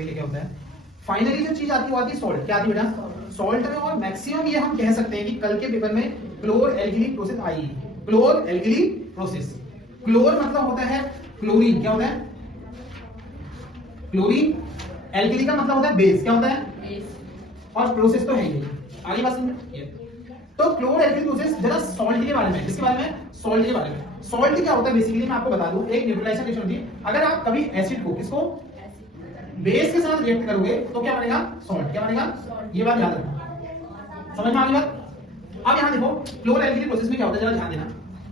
करेंगे क्या होता है। फाइनली जो चीज आती है वो आती है सॉल्ट। क्या आती है बेटा, सॉल्ट में। और मैक्सिमम ये हम कह सकते हैं कि कल के पेपर में क्लोर एल्गिली प्रोसेस आई। क्लोर एल्गिली प्रोसेस, क्लोर मतलब होता है क्लोरीन, क्या होता है क्लोरीन, एल्गिली का मतलब होता है बेस, क्या होता है बेस, और प्रोसेस तो है ही। आगे बात समझ। तो क्लोर एल्गिली प्रोसेस, जरा सॉल्ट के बारे में, किसके बारे में, सॉल्ट के बारे में। सॉल्ट क्या होता है बेसिकली मैं आपको बता दूं, एक न्यूट्रलाइजेशन रिएक्शन होती है। अगर आप कभी एसिड को, किसको, बेस के साथ रिएक्ट करोगे तो क्या बनेगा, सॉल्ट। क्या बनेगा, ये बात याद रखना, समझ में आ गई बात। अब यहां देखो क्लोर एल्गिली प्रोसेस में क्या होता है, जरा ध्यान देना।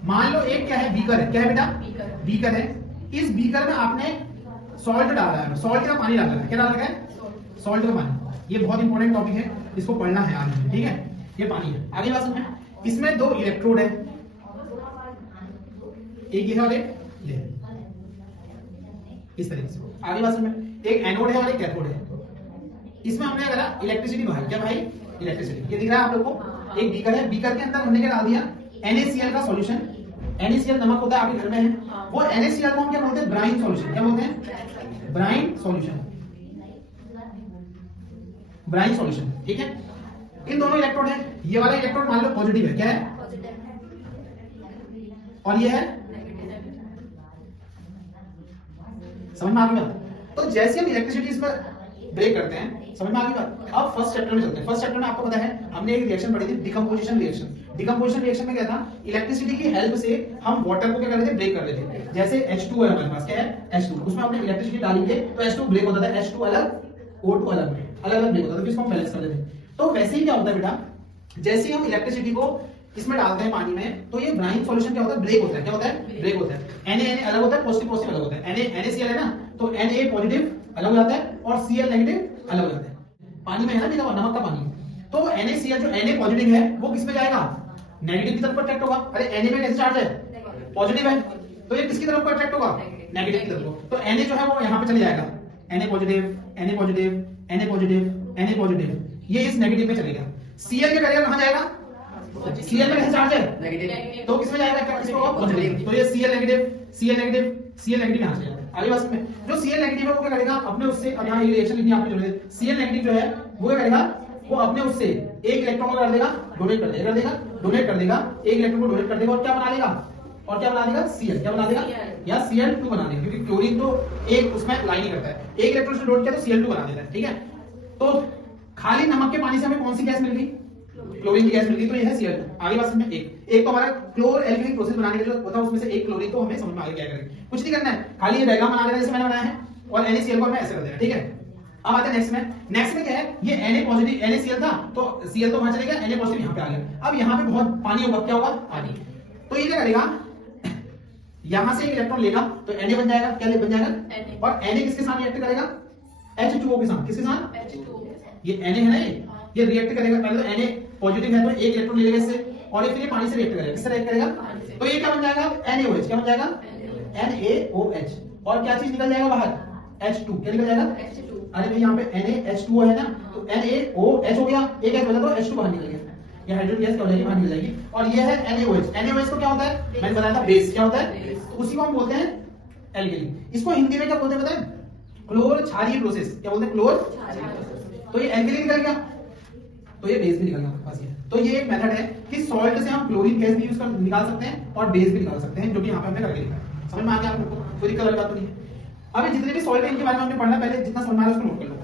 मान लो एक क्या है, बीकर है, क्या है बेटा, बीकर है। इस बीकर में आपने सॉल्ट डाला है, सॉल्ट का पानी डाला है, क्या डाला है, सॉल्ट का पानी। ये बहुत इंपॉर्टेंट टॉपिक है, इसको पढ़ना है आज, ठीक है। ये पानी है, आगे बात समझ। इसमें दो इलेक्ट्रोड है, एक ये है और एक ये है, इस तरीके से। आगे बात समझ। एक एनोड है और एक कैथोड है। इसमें हमने करा इलेक्ट्रिसिटी बाहर, क्या भाई, इलेक्ट्रिसिटी। ये दिख रहा है आप लोगों को, एक बीकर है, बीकर के अंदर हमने क्या डाल दिया, NaCl का सॉल्यूशन। NaCl नमक होता है, आपके घर में है। वो NaCl को हम क्या बोलते हैं, ब्राइन सॉल्यूशन। क्या बोलते हैं, ब्राइन सॉल्यूशन, ब्राइन सॉल्यूशन, ठीक है। इन दोनों इलेक्ट्रोड है, ये वाला इलेक्ट्रोड मान लो पॉजिटिव है, क्या है, और ये है, समझ में आ गया। तो जैसे हम इलेक्ट्रिसिटी इसमें ब्रेक करते हैं, समझ में आ गई बात। अब फर्स्ट चैप्टर में चलते हैं। फर्स्ट चैप्टर में आपको पता है हमने एक रिएक्शन पढ़ी थी, डिकम्पोजिशन रिएक्शन। डिकम्पोजिशन रिएक्शन में क्या था, इलेक्ट्रिसिटी की हेल्प से हम वाटर को क्या कर रहे थे, ब्रेक कर रहे थे। जैसे H2 है हमारे पास, क्या है, H2, उसमें हमने इलेक्ट्रिसिटी डाली है तो H2 ब्रेक होता था, H2 अलग, O2 अलग, अलग अलग ब्रेक होता था, इसको हम बैलेंस कर लेते थे। तो वैसे ही क्या होता है बेटा, जैसे ही हम इलेक्ट्रिसिटी को इसमें डालते हैं पानी में, तो ये ब्राइन सॉल्यूशन क्या होता है, ब्रेक होता है। क्या होता है, ब्रेक होता है। Na अलग होता है, पॉजिटिव पॉजिटिव अलग होता है। NaCl है ना, तो Na पॉजिटिव अलग हो जाता है और Cl नेगेटिव अलग हो जाता है। पानी में है ना देखा, नमक का पानी। तो NaCl जो Na पॉजिटिव है वो किस में जाएगा, नेगेटिव की तरफ अट्रैक्ट होगा। अरे Na में कैसे चार्ज है, पॉजिटिव है, तो ये किसकी तरफ अट्रैक्ट होगा, नेगेटिव की तरफ। तो Na जो है वो यहाँ पे चले जाएगा, Na positive, Na positive, Na positive, Na positive, ये इस नेगेटिव में चलेगा। Cl क्या करेगा, कहां जाएगा, Cl में कैसे चार्ज है, नेगेटिव, तो किसमें जाएगा, किसको, पॉजिटिव। तो ये Cl negative, Cl negative, Cl negative यहां से जाएगा। आगे बात में, जो Cl नेगेटिव है वो क्या करेगा, अपने उससे, अब यहाँ ये रिएक्शन लिखनी आपने जोड़ दी। Cl नेगेटिव जो है वो क्या करेगा, वो अपने उससे एक इलेक्ट्रॉन को कर देगा, डोनेट कर देगा, डोनेट कर देगा, एक इलेक्ट्रॉन को डोनेट कर देगा, और क्या बना देगा, और क्या बना देगा, Cl, क्या बना देगा, या Cl2 बना देगा, क्योंकि क्लोरीन तो एक उसमें लाइन ही करता है। एक इलेक्ट्रॉन से डोनेट किया तो Cl2 बना देता है, ठीक है। तो खाली नमक के पानी से हमें कौन सी गैस मिल गई, क्लोरीन की गैस मिल गई, तो ये है Cl2। आगे बात में, एक तो हमारा क्लोर एल्गिली प्रोसेस बनाने का जो होता है उसमें से एक क्लोरीन को हमें समझ में आगे क्या करेंगे, कुछ नहीं करना है, खाली ये डायग्राम बना देना जैसे मैंने बनाया है, और NaCl को हमें ऐसे कर देना, ठीक है। अब आते हैं नेक्स्ट में। नेक्स्ट में क्या है, ये Na पॉजिटिव, NaCl था तो Cl तो वहां चले गया, Na पॉजिटिव यहाँ पे आ गया। अब यहाँ पे बहुत पानी होगा, क्या होगा, पानी। तो ये क्या करेगा, यहां से एक इलेक्ट्रॉन लेगा तो Na बन जाएगा, क्या बन जाएगा, और Na किसके साथ रिएक्ट करेगा, H2O के साथ, किसके साथ, ये Na है ना, ये रिएक्ट करेगा। पहले तो Na पॉजिटिव है तो एक इलेक्ट्रॉन ले लेगा इससे, और फिर ये पानी से रिएक्ट करेगा, किससे रिएक्ट करेगा, तो ये क्या बन जाएगा, NaOH, क्या बन जाएगा, NaOH, और क्या चीज निकल जाएगा बाहर, H2, क्या निकल जाएगा, H2। अरे भाई यहाँ पे NaH2O है ना, तो NaOH हो गया, एक H बचा तो H2 बाहर निकल गया, ये हाइड्रोजन गैस क्या हो जाएगी, बाहर निकल जाएगी। और ये है NaOH। NaOH को क्या होता है, मैंने बताया था बेस, क्या होता है, उसी को हम बोलते हैं एल्गिली। इसको हिंदी में क्या बोलते हैं पता है, क्लोर क्षारीय प्रोसेस, क्या बोलते हैं, क्लोर। तो ये एल्गिली निकल गया, तो ये बेस भी निकल गया बस। ये तो ये एक मेथड है कि सॉल्ट से हम क्लोरीन गैस भी यूज कर निकाल सकते हैं और बेस भी निकाल सकते हैं, जो कि यहाँ पे हमने करके लिखा है। समझ में आ गया आपको, कोई दिक्कत वाली बात तो नहीं है। अभी जितने भी सॉल्ट है इनके बारे में हमने पढ़ना, पहले जितना समझ में आ रहा है उसको नोट कर लो।